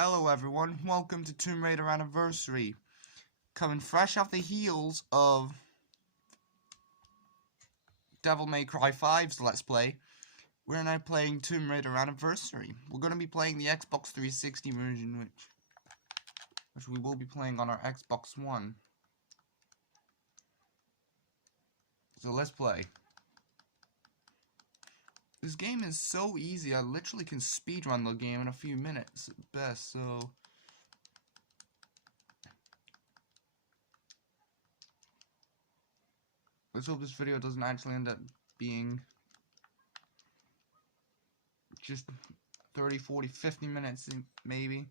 Hello everyone, welcome to Tomb Raider Anniversary. Coming fresh off the heels of Devil May Cry 5's Let's Play, we're now playing Tomb Raider Anniversary. We're going to be playing the Xbox 360 version, which we will be playing on our Xbox One. So let's play. This game is so easy, I literally can speedrun the game in a few minutes at best, so... let's hope this video doesn't actually end up being just 30, 40, 50 minutes maybe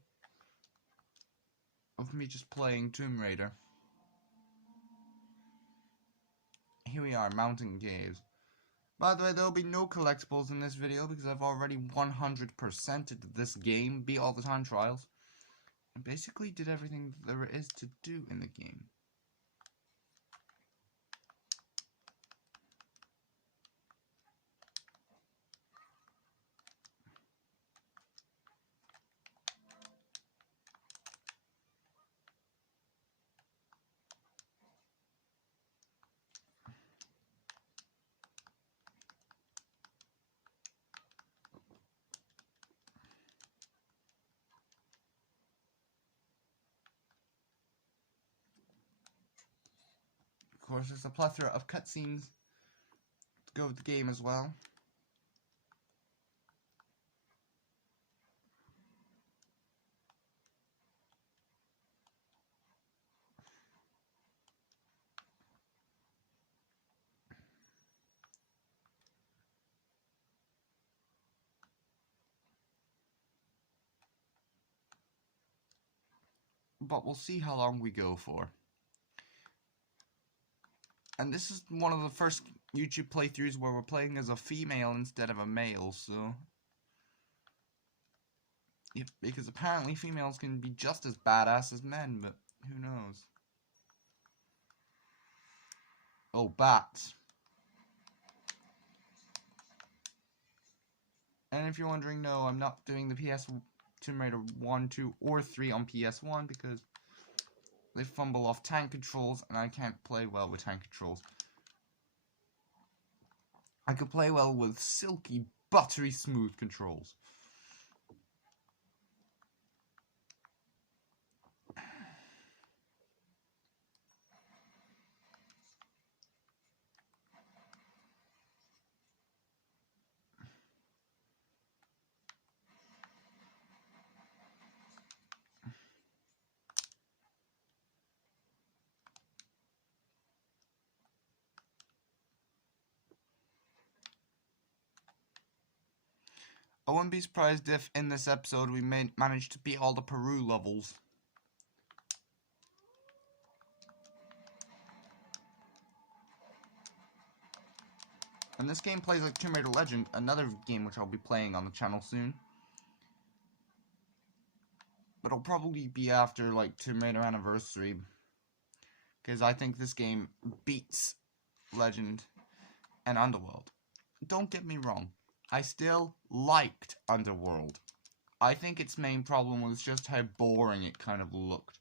of me just playing Tomb Raider. Here we are, Mountain Caves. By the way, there will be no collectibles in this video because I've already 100%ed this game, beat all the time trials, and basically did everything there is to do in the game. Of course, there's a plethora of cutscenes to go with the game as well. But we'll see how long we go for. And this is one of the first YouTube playthroughs where we're playing as a female instead of a male, so... yeah, because apparently females can be just as badass as men, but who knows. Oh, bats. And if you're wondering, no, I'm not doing the Tomb Raider 1, 2, or 3 on PS1 because they fumble off tank controls and I can't play well with tank controls. I could play well with silky, buttery smooth controls. I wouldn't be surprised if in this episode we manage to beat all the Peru levels. And this game plays like Tomb Raider Legend, another game which I'll be playing on the channel soon. But it'll probably be after like Tomb Raider Anniversary, because I think this game beats Legend and Underworld. Don't get me wrong, I still liked Underworld. I think its main problem was just how boring it kind of looked.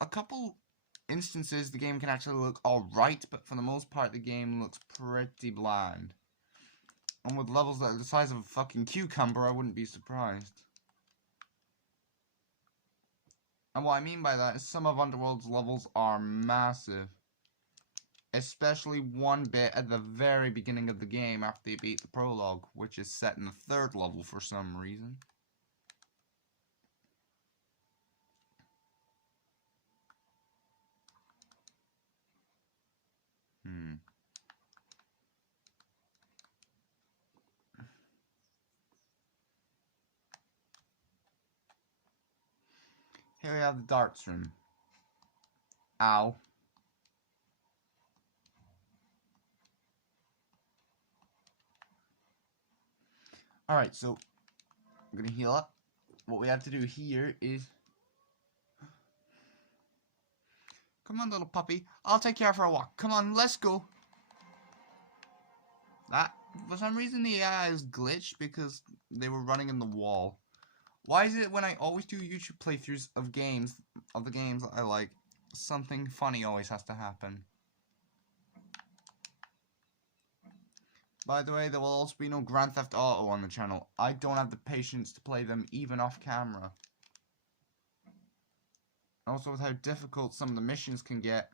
A couple instances the game can actually look alright, but for the most part the game looks pretty bland. And with levels that are the size of a fucking cucumber, I wouldn't be surprised. And what I mean by that is some of Underworld's levels are massive. Especially one bit at the very beginning of the game after you beat the prologue, which is set in the 3rd level for some reason. Here we have the darts room. Ow. Alright, so I'm gonna heal up. What we have to do here is... come on, little puppy. I'll take you out for a walk. Come on, let's go. That, for some reason, the AI is glitched because they were running in the wall. Why is it when I always do YouTube playthroughs of the games that I like, something funny always has to happen? By the way, there will also be no Grand Theft Auto on the channel. I don't have the patience to play them even off camera. Also, with how difficult some of the missions can get.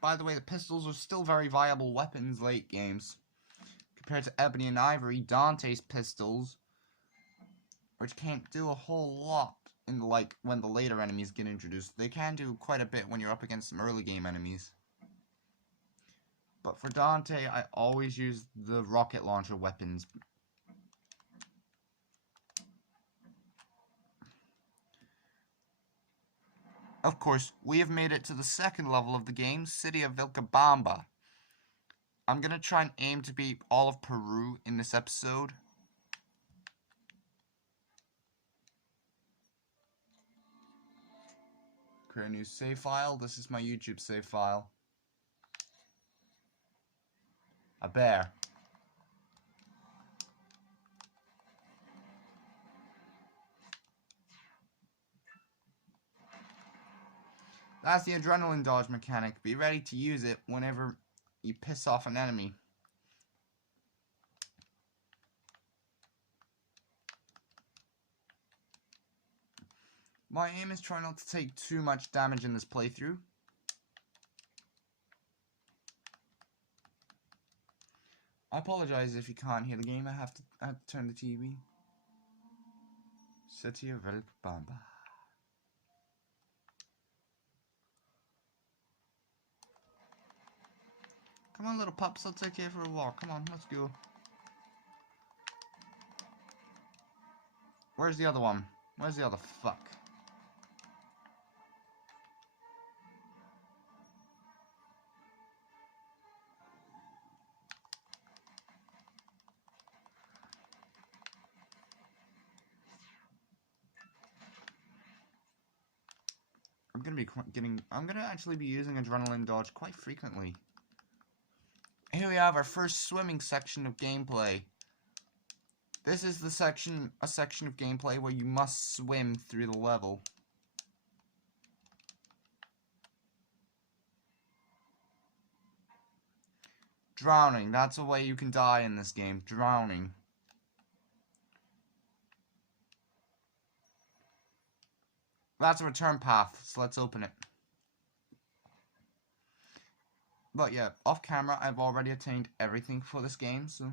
By the way, the pistols are still very viable weapons late games. Compared to Ebony and Ivory, Dante's pistols, which can't do a whole lot in the, when the later enemies get introduced. They can do quite a bit when you're up against some early game enemies. But for Dante, I always use the rocket launcher weapons. Of course, we have made it to the second level of the game, City of Vilcabamba. I'm gonna try and aim to beat all of Peru in this episode. Create a new save file. This is my YouTube save file. A bear. That's the adrenaline dodge mechanic. Be ready to use it whenever you piss off an enemy. My aim is try not to take too much damage in this playthrough. I apologize if you can't hear the game. I have to turn the TV. City of Vilcabamba. Come on, little pups, I'll take you for a walk. Come on, let's go. Where's the other one? Where's the other fuck? I'm gonna actually be using adrenaline dodge quite frequently. Here we have our first swimming section of gameplay. This is a section of gameplay where you must swim through the level. Drowning, that's a way you can die in this game. Drowning. That's a return path, so let's open it. But yeah, off camera, I've already attained everything for this game, so...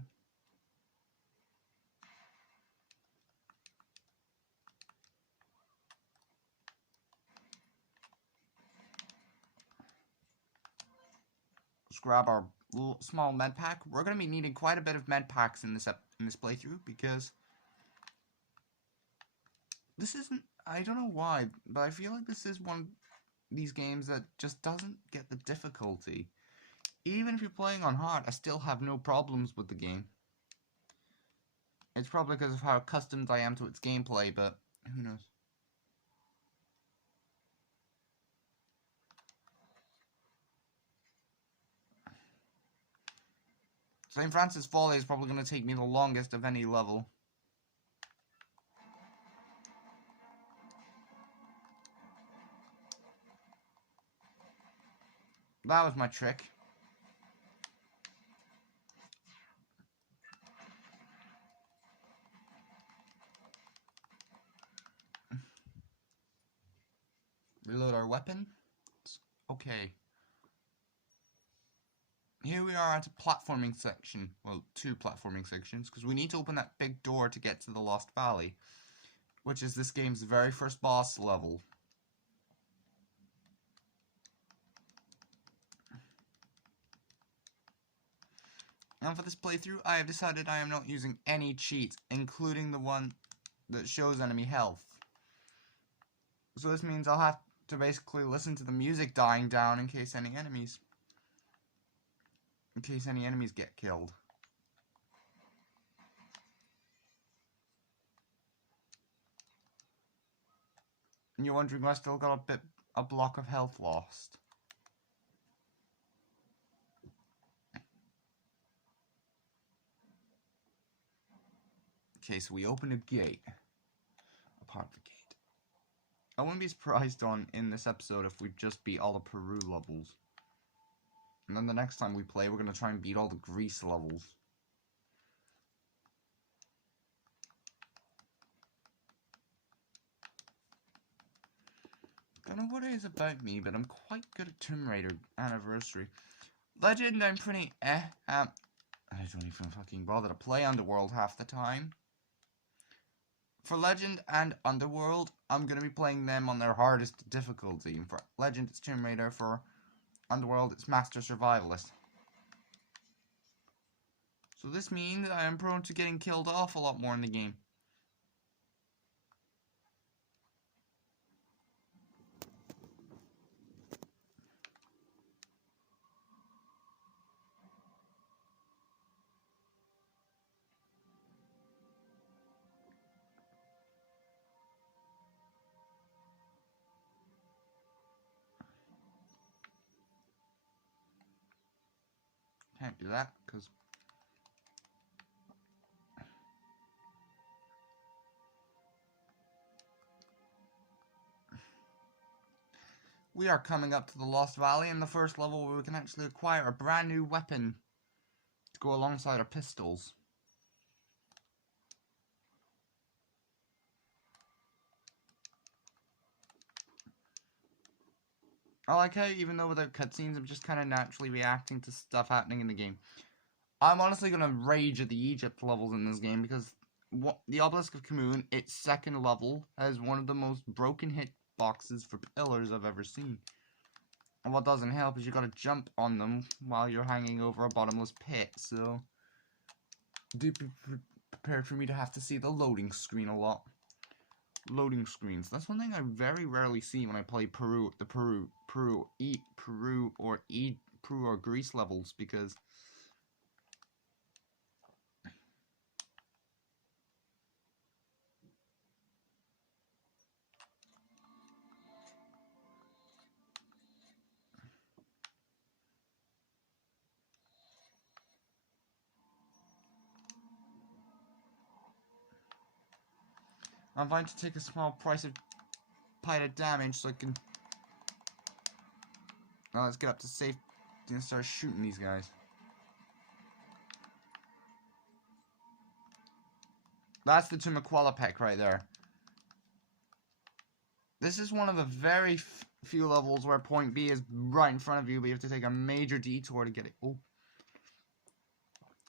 Let's grab our little small med pack. We're going to be needing quite a bit of med packs in this playthrough, because... This isn't... I don't know why, but I feel like this is one of these games that just doesn't get the difficulty. Even if you're playing on hard, I still have no problems with the game. It's probably because of how accustomed I am to its gameplay, but who knows. St. Francis Folly is probably going to take me the longest of any level. That was my trick. Reload our weapon. Okay. Here we are at a platforming section. Well, two platforming sections, because we need to open that big door to get to the Lost Valley, which is this game's very first boss level. And for this playthrough, I have decided I am not using any cheats, including the one that shows enemy health. So this means I'll have to basically listen to the music dying down in case any enemies get killed. And you're wondering why I still got a bit a block of health lost. Okay, so we open a gate. A part of the gate. I wouldn't be surprised in this episode if we just beat all the Peru levels. And then the next time we play, we're going to try and beat all the Greece levels. I don't know what it is about me, but I'm quite good at Tomb Raider Anniversary. Legend, I'm pretty I don't even fucking bother to play Underworld half the time. For Legend and Underworld, I'm going to be playing them on their hardest difficulty. For Legend, it's Tomb Raider. For Underworld, it's Master Survivalist. So this means I am prone to getting killed off a lot more in the game. Can't do that, because... we are coming up to the Lost Valley in the first level where we can actually acquire a brand new weapon to go alongside our pistols. I like how even though without cutscenes I'm just kind of naturally reacting to stuff happening in the game. I'm honestly going to rage at the Egypt levels in this game because the Obelisk of Khamun, its second level, has one of the most broken hitboxes for pillars I've ever seen. And what doesn't help is you gotta jump on them while you're hanging over a bottomless pit, so do be prepared for me to have to see the loading screen a lot. Loading screens. That's one thing I very rarely see when I play Peru or Greece levels, because I'm going to take a small price of pile of damage so I can... Now let's get up to safe and start shooting these guys. That's the tomb of Qualopec right there. This is one of the very few levels where point B is right in front of you, but you have to take a major detour to get it. Oh.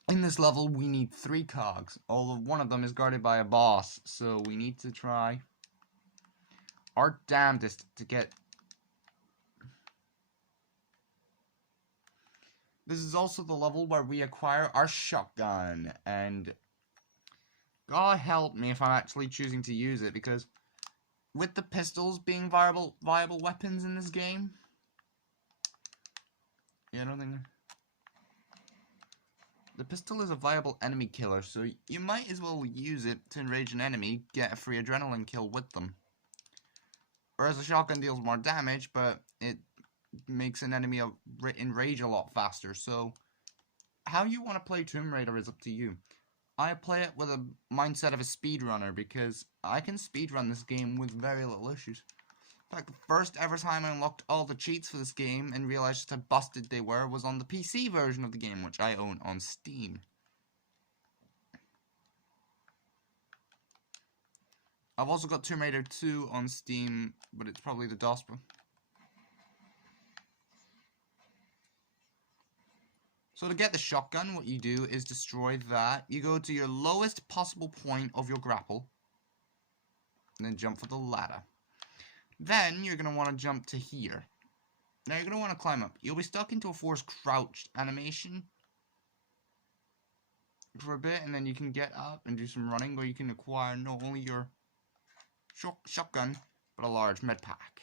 In this level, we need 3 cogs, although one of them is guarded by a boss, so we need to try our damnedest to get... This is also the level where we acquire our shotgun, and God help me if I'm actually choosing to use it, because with the pistols being viable weapons in this game, yeah, I don't think... The pistol is a viable enemy killer, so you might as well use it to enrage an enemy, get a free adrenaline kill with them. Whereas a shotgun deals more damage, but it makes an enemy enrage a lot faster, so how you want to play Tomb Raider is up to you. I play it with a mindset of a speedrunner, because I can speedrun this game with very little issues. In fact, the first ever time I unlocked all the cheats for this game and realized just how busted they were was on the PC version of the game, which I own on Steam. I've also got Tomb Raider 2 on Steam, but it's probably the DOS one. So to get the shotgun, what you do is destroy that. You go to your lowest possible point of your grapple, and then jump for the ladder. Then you're going to want to jump to here. Now you're going to want to climb up. You'll be stuck into a forced crouched animation for a bit, and then you can get up and do some running, where you can acquire not only your shotgun, but a large med pack.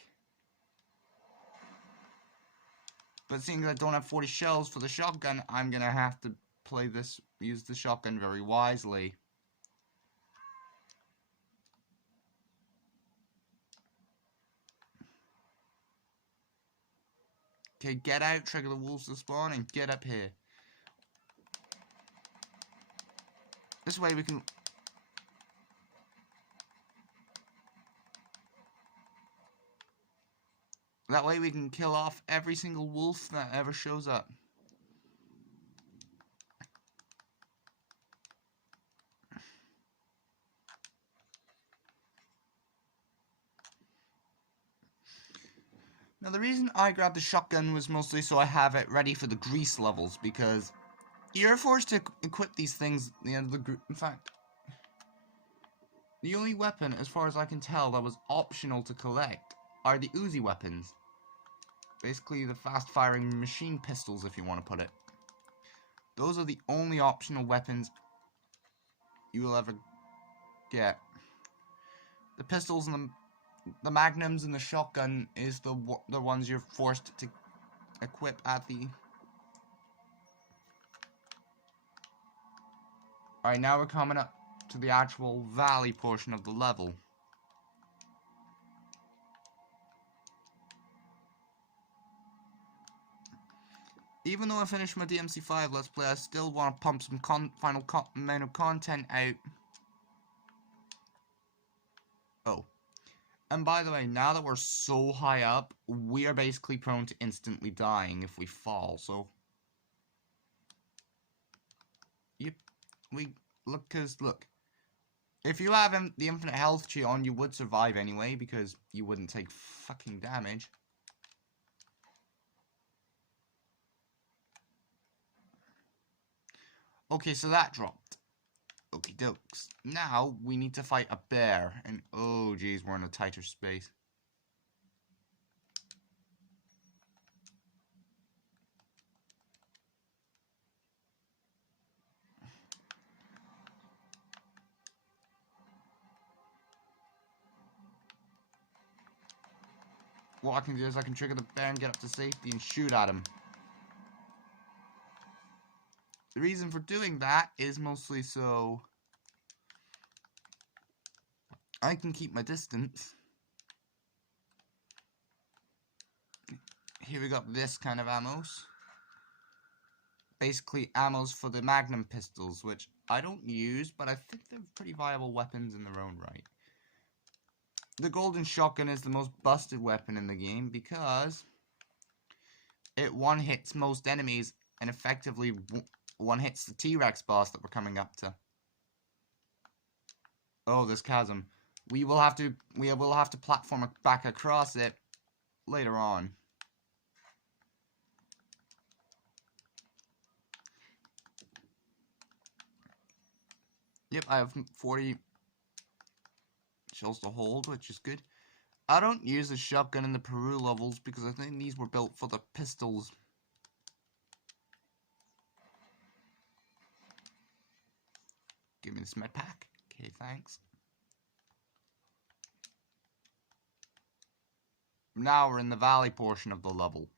But seeing as I don't have 40 shells for the shotgun, I'm going to have to use the shotgun very wisely. Okay, get out, trigger the wolves to spawn, and get up here. This way we can... That way we can kill off every single wolf that ever shows up. Now the reason I grabbed the shotgun was mostly so I have it ready for the grease levels, because you're forced to equip these things at the end of the group. In fact, the only weapon, as far as I can tell, that was optional to collect are the Uzi weapons. Basically the fast-firing machine pistols, if you want to put it. Those are the only optional weapons you will ever get. The pistols and the magnums and the shotgun is the ones you're forced to equip at the... Alright, now we're coming up to the actual valley portion of the level. Even though I finished my DMC5 Let's Play, I still want to pump some final amount of content out. Oh. And by the way, now that we're so high up, we are basically prone to instantly dying if we fall, so... Yep. Look. If you have the infinite health cheat on, you would survive anyway, because you wouldn't take fucking damage. Okay, so that dropped. Okie dokes. Now, we need to fight a bear, and oh jeez, we're in a tighter space. What I can do is I can trigger the bear and get up to safety and shoot at him. The reason for doing that is mostly so I can keep my distance. Here we got this kind of ammos. Basically ammos for the magnum pistols, which I don't use, but I think they're pretty viable weapons in their own right. The golden shotgun is the most busted weapon in the game because it one-hits most enemies and effectively one-hits the T-Rex boss that we're coming up to. Oh, this chasm. We will have to platform back across it later on. Yep, I have 40 shells to hold, which is good. I don't use the shotgun in the Peru levels because I think these were built for the pistols. Give me this med pack. Okay, thanks. Now we're in the valley portion of the level.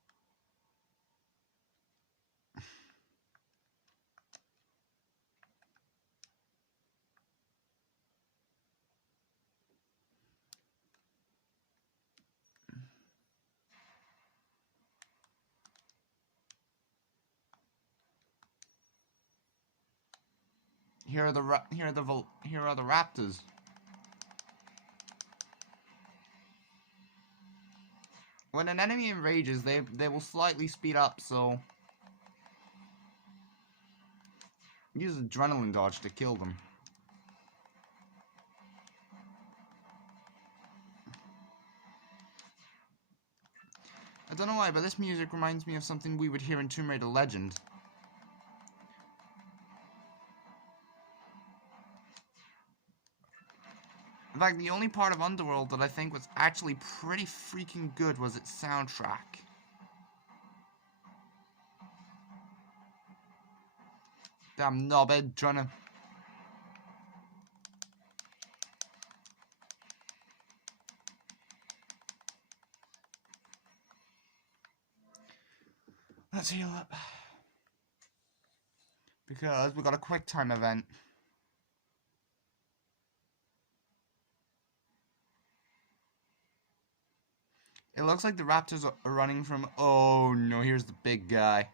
Here are the Raptors. When an enemy enrages, they will slightly speed up, so use adrenaline dodge to kill them. I don't know why, but this music reminds me of something we would hear in Tomb Raider Legend. In fact, the only part of Underworld that I think was actually pretty freaking good was its soundtrack. Damn knobhead trying to... Let's heal up. Because we got a quick time event. It looks like the Raptors are running from... Oh no, here's the big guy.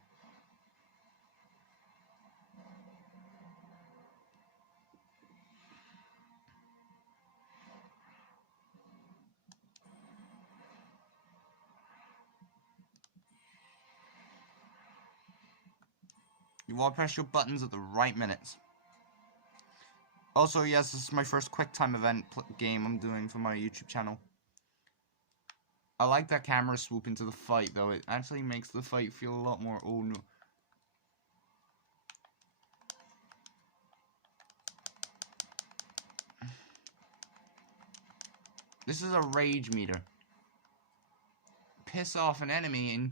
You want to press your buttons at the right minutes. Also, yes, this is my first QuickTime event game I'm doing for my YouTube channel. I like that camera swoop into the fight, though. It actually makes the fight feel a lot more... Oh, no. This is a rage meter. Piss off an enemy and...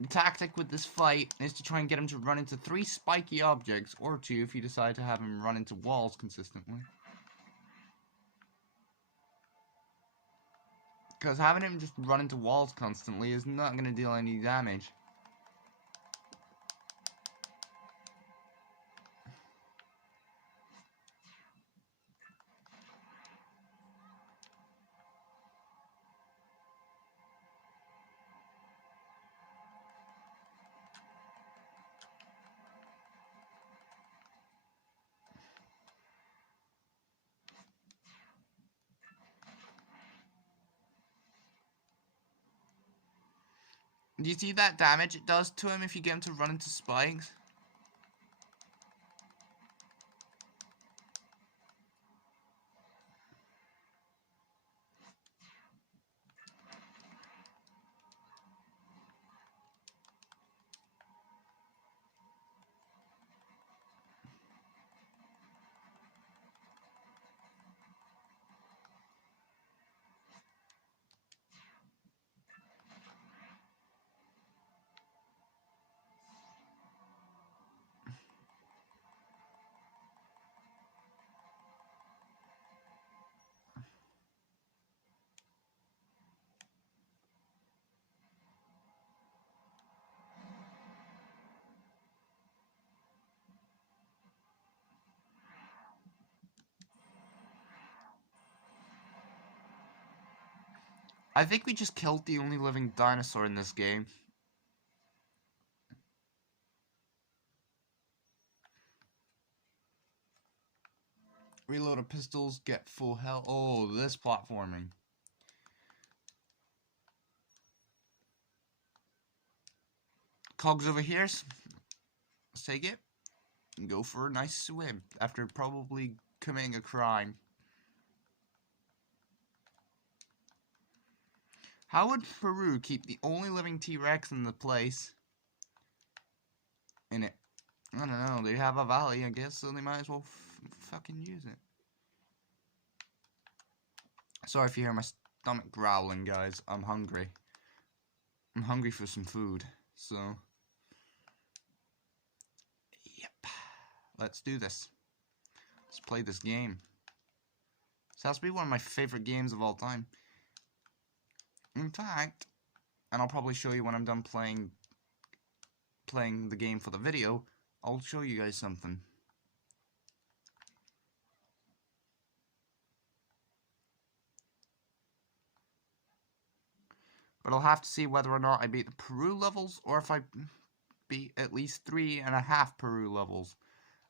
The tactic with this fight is to try and get him to run into 3 spiky objects, or 2 if you decide to have him run into walls consistently. Because having him just run into walls constantly is not going to deal any damage. Do you see that damage it does to him if you get him to run into spikes? I think we just killed the only living dinosaur in this game. Reload of pistols, get full health. Oh, this platforming. Cogs over here. Let's take it and go for a nice swim after probably committing a crime. How would Peru keep the only living T-Rex in the place in it? I don't know. They have a valley, I guess, so they might as well fucking use it. Sorry if you hear my stomach growling, guys. I'm hungry. I'm hungry for some food, so... Yep. Let's do this. Let's play this game. This has to be one of my favorite games of all time. In fact, and I'll probably show you when I'm done playing the game for the video, I'll show you guys something. But I'll have to see whether or not I beat the Peru levels, or if I beat at least 3.5 Peru levels.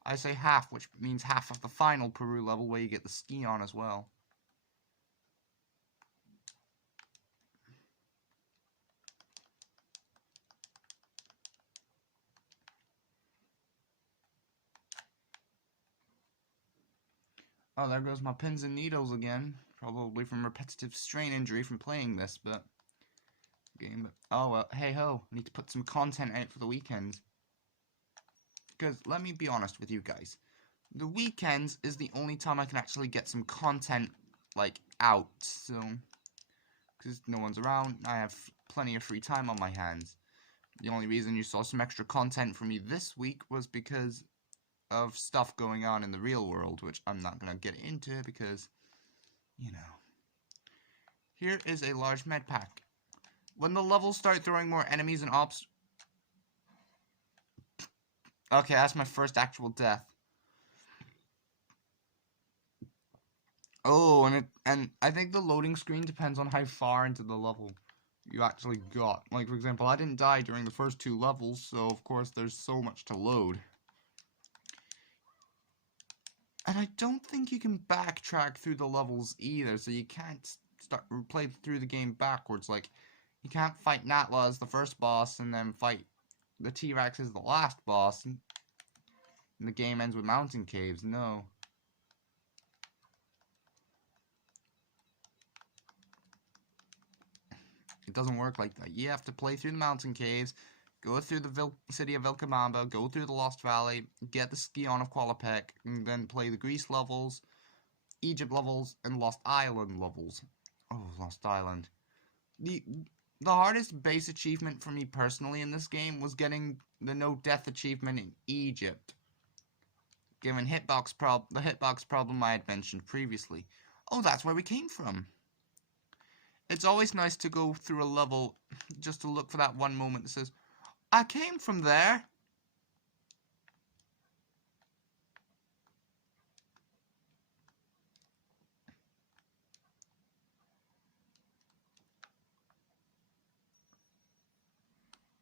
I say half, which means half of the final Peru level where you get the Scion as well. Oh, there goes my pins and needles again. Probably from repetitive strain injury from playing this, but... Oh, well, hey ho. I need to put some content out for the weekends. Because, let me be honest with you guys. The weekends is the only time I can actually get some content, like, out. So, because no one's around, I have plenty of free time on my hands. The only reason you saw some extra content from me this week was because of stuff going on in the real world, which I'm not going to get into because, you know. Here is a large med pack. When the levels start throwing more enemies and ops... Okay, that's my first actual death. Oh, and I think the loading screen depends on how far into the level you actually got. Like, for example, I didn't die during the first 2 levels, so of course there's so much to load. And I don't think you can backtrack through the levels either, so you can't play through the game backwards. Like, you can't fight Natla as the first boss and then fight the T-Rex as the last boss, and the game ends with mountain caves. No. It doesn't work like that. You have to play through the mountain caves, go through the city of Vilcabamba, go through the Lost Valley, get the Scion of Qualopec, and then play the Greece levels, Egypt levels, and Lost Island levels. Oh, Lost Island. The hardest base achievement for me personally in this game was getting the no death achievement in Egypt, given the hitbox problem I had mentioned previously. Oh, that's where we came from. It's always nice to go through a level just to look for that one moment that says, I came from there.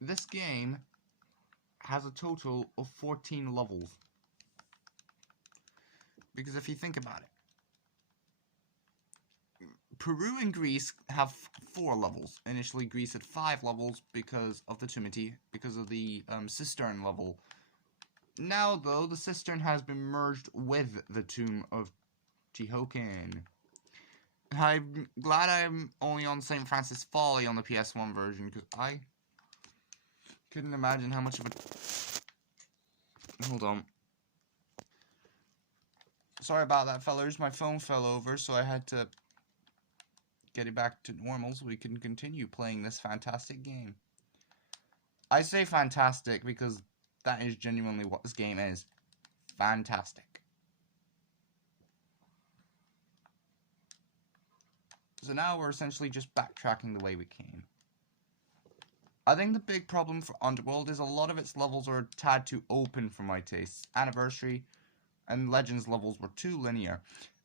This game has a total of 14 levels. Because if you think about it, Peru and Greece have 4 levels. Initially, Greece had 5 levels because of the Tumity, because of the cistern level. Now, though, the cistern has been merged with the Tomb of Jihokin. I'm glad I'm only on St. Francis Folly on the PS1 version, because I couldn't imagine how much of a... Hold on. Sorry about that, fellas. My phone fell over, so I had to get it back to normal so we can continue playing this fantastic game. I say fantastic because that is genuinely what this game is. Fantastic. So now we're essentially just backtracking the way we came. I think the big problem for Underworld is a lot of its levels are a tad too open for my tastes. Anniversary and Legends levels were too linear.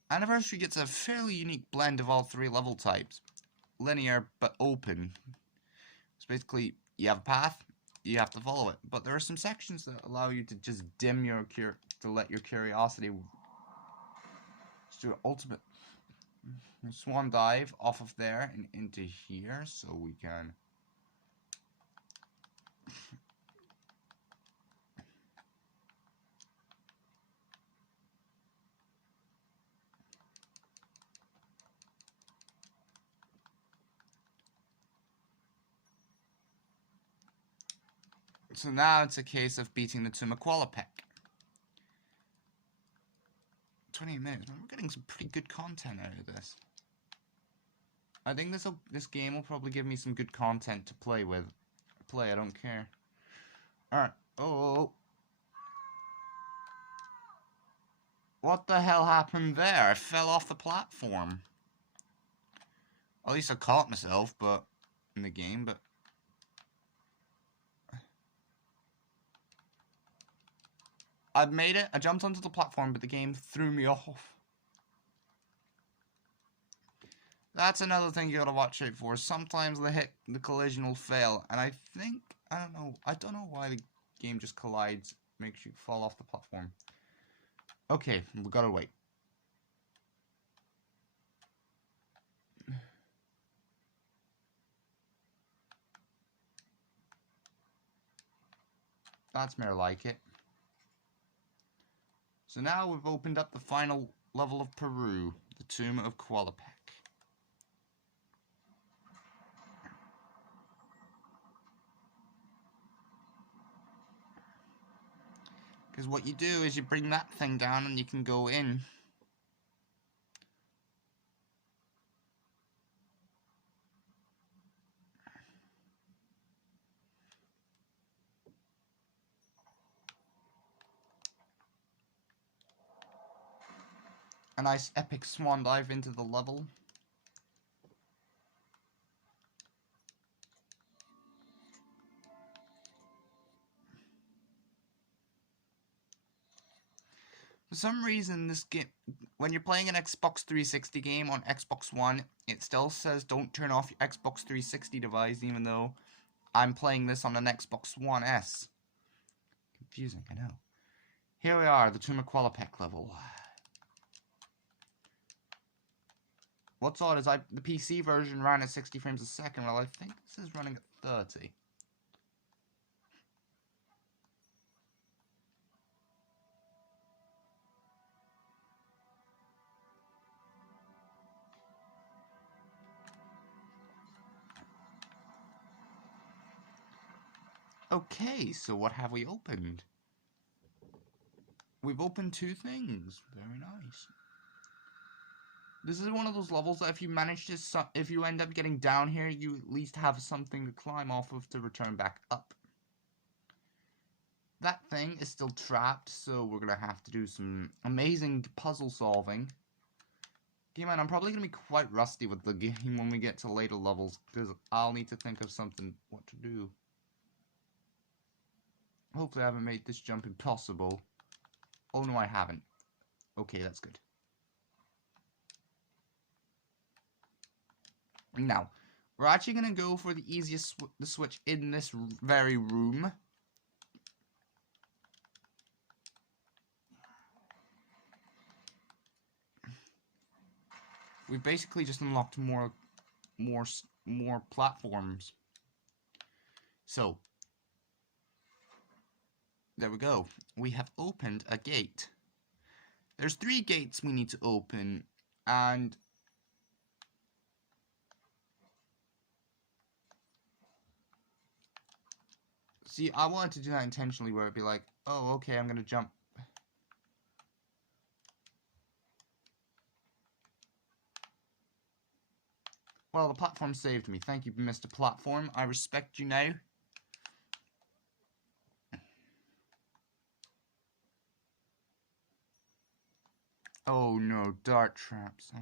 Anniversary gets a fairly unique blend of all 3 level types. Linear, but open. So basically, you have a path, you have to follow it. But there are some sections that allow you to just dim your to let your curiosity do an ultimate swan dive off of there and into here, so we can... So now it's a case of beating the Tomb of Qualopec. 28 minutes, man, we're getting some pretty good content out of this. I think this game will probably give me some good content to play with. I don't care. Alright, oh. What the hell happened there? I fell off the platform. At least I caught myself, but in the game, but I made it. I jumped onto the platform, but the game threw me off. That's another thing you gotta watch out for. Sometimes the collision will fail, and I don't know why the game just collides, makes you fall off the platform. Okay, we gotta wait. That's more like it. So now we've opened up the final level of Peru, the Tomb of Qualopec. Because what you do is you bring that thing down and you can go in. A nice epic swan dive into the level. For some reason, this game, when you're playing an Xbox 360 game on Xbox One, it still says don't turn off your Xbox 360 device, even though I'm playing this on an Xbox One S. Confusing, I know. Here we are, the Tomb of Qualopec level. What's odd is the PC version ran at 60 frames a second, while I think this is running at 30. Okay, so what have we opened? We've opened 2 things. Very nice. This is one of those levels that if you manage to, if you end up getting down here, you at least have something to climb off of to return back up. That thing is still trapped, so we're gonna have to do some amazing puzzle solving. Okay, man, I'm probably gonna be quite rusty with the game when we get to later levels, because I'll need to think of something what to do. Hopefully I haven't made this jump impossible. Oh no, I haven't. Okay, that's good. Now, we're actually going to go for the easiest switch in this very room. We've basically just unlocked more platforms. So, there we go. We have opened a gate. There's 3 gates we need to open, and see, I wanted to do that intentionally where it'd be like, oh, okay, I'm gonna jump. Well, the platform saved me. Thank you, Mr. Platform. I respect you now. Oh no, dart traps. Oh.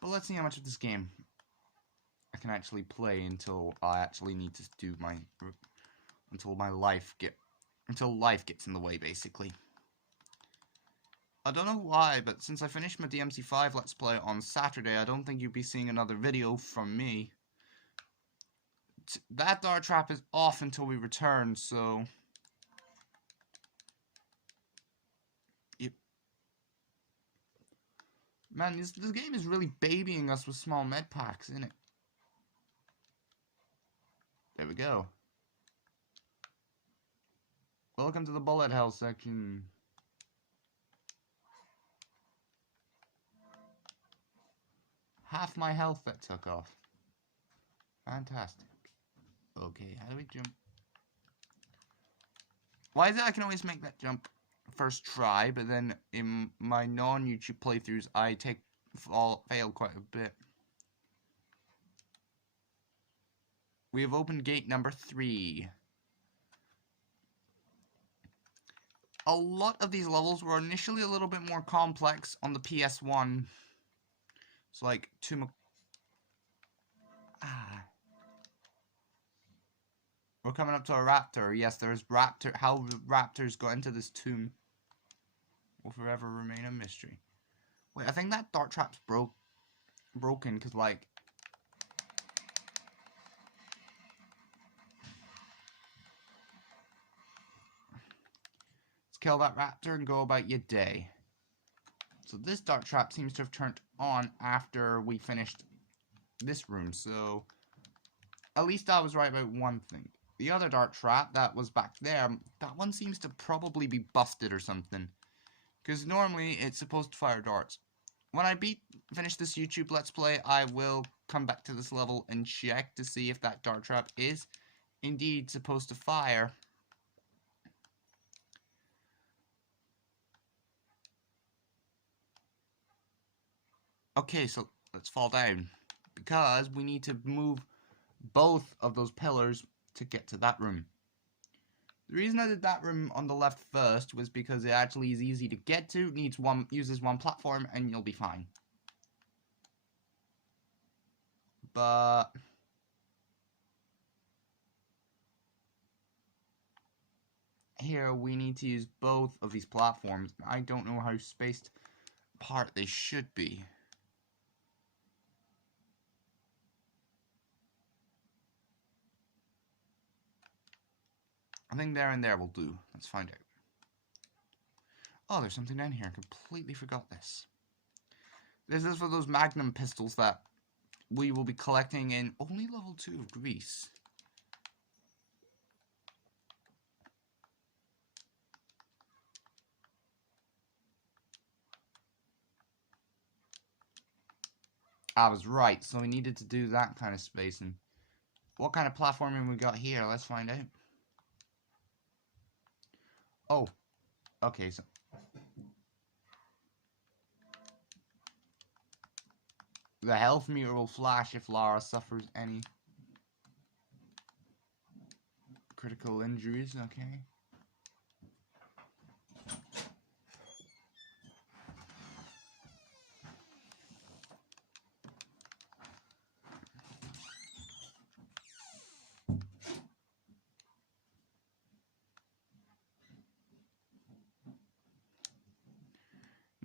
But let's see how much of this game I can actually play until I actually need to do my... until life gets in the way, basically. I don't know why, but since I finished my DMC5 Let's Play on Saturday, I don't think you'll be seeing another video from me. That dart trap is off until we return, so... Yep. Man, this game is really babying us with small med packs, isn't it? There we go. Welcome to the bullet hell section. Half my health that took off. Fantastic. Okay, how do we jump? Why is it I can always make that jump first try, but then in my non-YouTube playthroughs I fail quite a bit. We have opened gate number 3. A lot of these levels were initially a little bit more complex on the PS1. It's like We're coming up to a raptor. Yes, there's raptor. How the raptors got into this tomb will forever remain a mystery. Wait, I think that dart trap's broken because, like, let's kill that raptor and go about your day. So this dart trap seems to have turned on after we finished this room. So at least I was right about one thing. The other dart trap that was back there, that one seems to probably be busted or something. Because normally it's supposed to fire darts. When I finish this YouTube Let's Play, I will come back to this level and check to see if that dart trap is indeed supposed to fire. Okay, so let's fall down. Because we need to move both of those pillars to get to that room. The reason I did that room on the left first was because it actually is easy to get to, uses one platform, and you'll be fine. But here we need to use both of these platforms. I don't know how spaced apart they should be. I think there and there will do. Let's find out. Oh, there's something down here. I completely forgot this. This is for those magnum pistols that we will be collecting in only level 2 of Greece. I was right, so we needed to do that kind of spacing. What kind of platforming we got here? Let's find out. Oh, okay, so... the health meter will flash if Lara suffers any critical injuries, okay.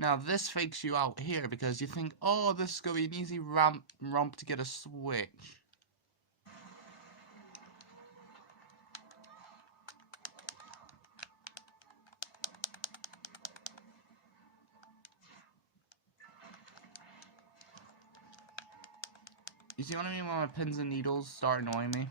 Now this fakes you out here because you think, oh, this is going to be an easy romp to get a switch. You see what I mean when my pins and needles start annoying me?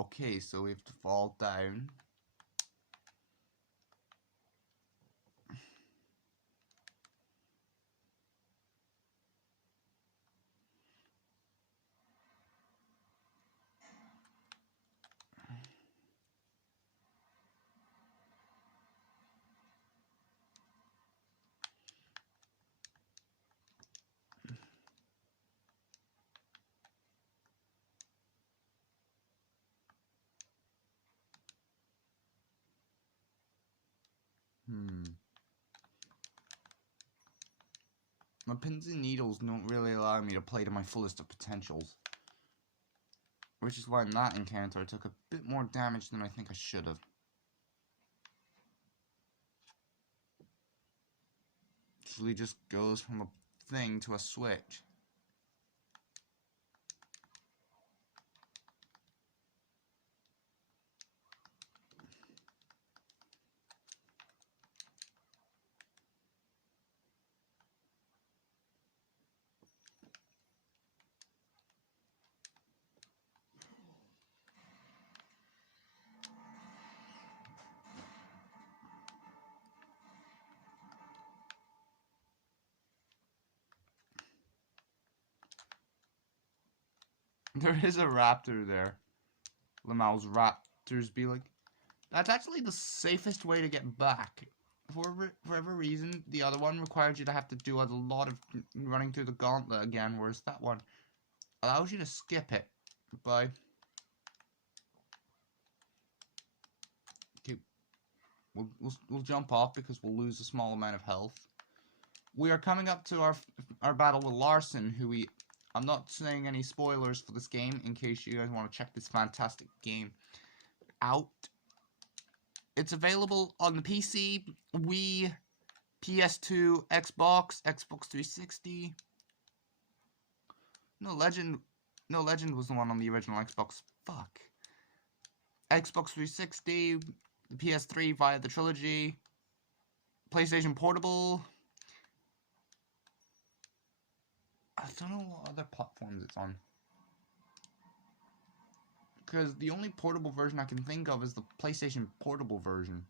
Okay, so we have to fall down. My pins and needles don't really allow me to play to my fullest of potentials. Which is why in that encounter I took a bit more damage than I think I should have. Usually just goes from a thing to a switch. There is a raptor there. Lamal's Raptors be like, that's actually the safest way to get back. For whatever reason, the other one requires you to have to do a lot of running through the gauntlet again, whereas that one allows you to skip it by... Okay, we'll jump off because we'll lose a small amount of health. We are coming up to our battle with Larson, who I'm not saying any spoilers for this game in case you guys want to check this fantastic game out. It's available on the PC, Wii, PS2, Xbox 360. No, Legend was the one on the original Xbox. Fuck. Xbox 360, the PS3 via the Trilogy, PlayStation Portable. I don't know what other platforms it's on. Because the only portable version I can think of is the PlayStation Portable version.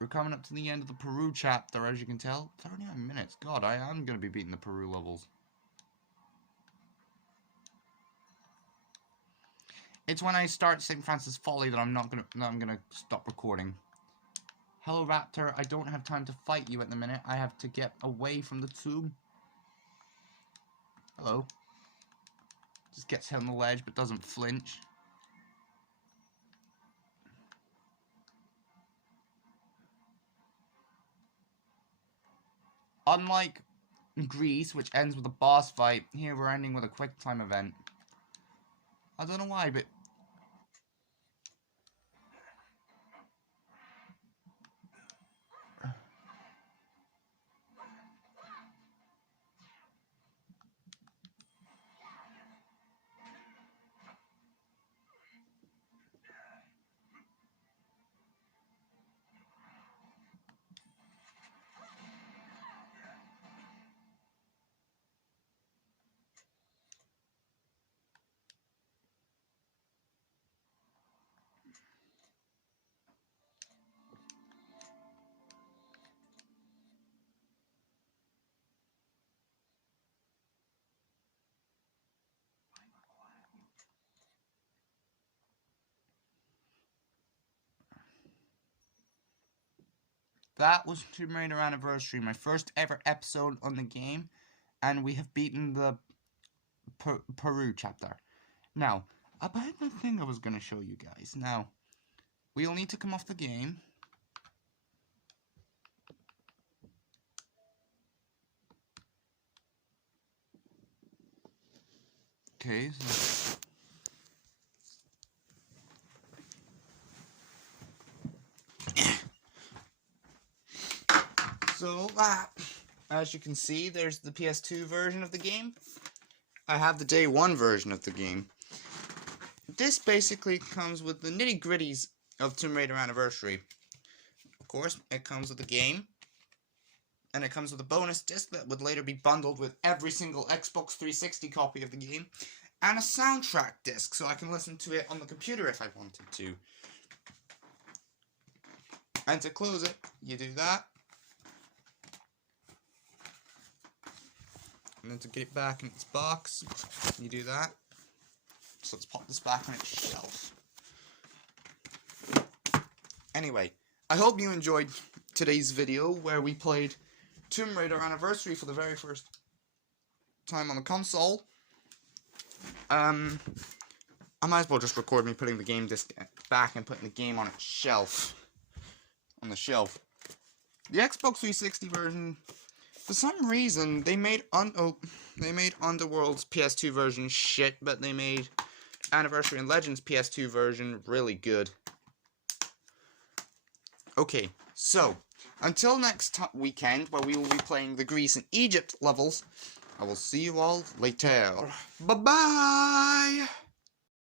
We're coming up to the end of the Peru chapter, as you can tell. 39 minutes. God, I am going to be beating the Peru levels. It's when I start St. Francis Folly that I'm gonna stop recording. Hello, Raptor. I don't have time to fight you at the minute. I have to get away from the tube. Hello. Just gets hit on the ledge but doesn't flinch. Unlike Greece, which ends with a boss fight, here we're ending with a quick time event. I don't know why, but that was Tomb Raider Anniversary, my first ever episode on the game, and we have beaten the Peru chapter. Now, about the thing I was going to show you guys. Now, we'll need to come off the game. Okay, so as you can see, there's the PS2 version of the game. I have the day one version of the game. This basically comes with the nitty-gritties of Tomb Raider Anniversary. Of course, it comes with the game, and it comes with a bonus disc that would later be bundled with every single Xbox 360 copy of the game, and a soundtrack disc, so I can listen to it on the computer if I wanted to. And to close it, you do that. And then to get it back in its box, you do that. So let's pop this back on its shelf. Anyway, I hope you enjoyed today's video where we played Tomb Raider Anniversary for the very first time on the console. I might as well just record me putting the game disc back and putting the game on its shelf. On the shelf. The Xbox 360 version, for some reason, they made Underworld's PS2 version shit, but they made Anniversary and Legends PS2 version really good. Okay, so, until next weekend, where we will be playing the Greece and Egypt levels, I will see you all later. Bye-bye!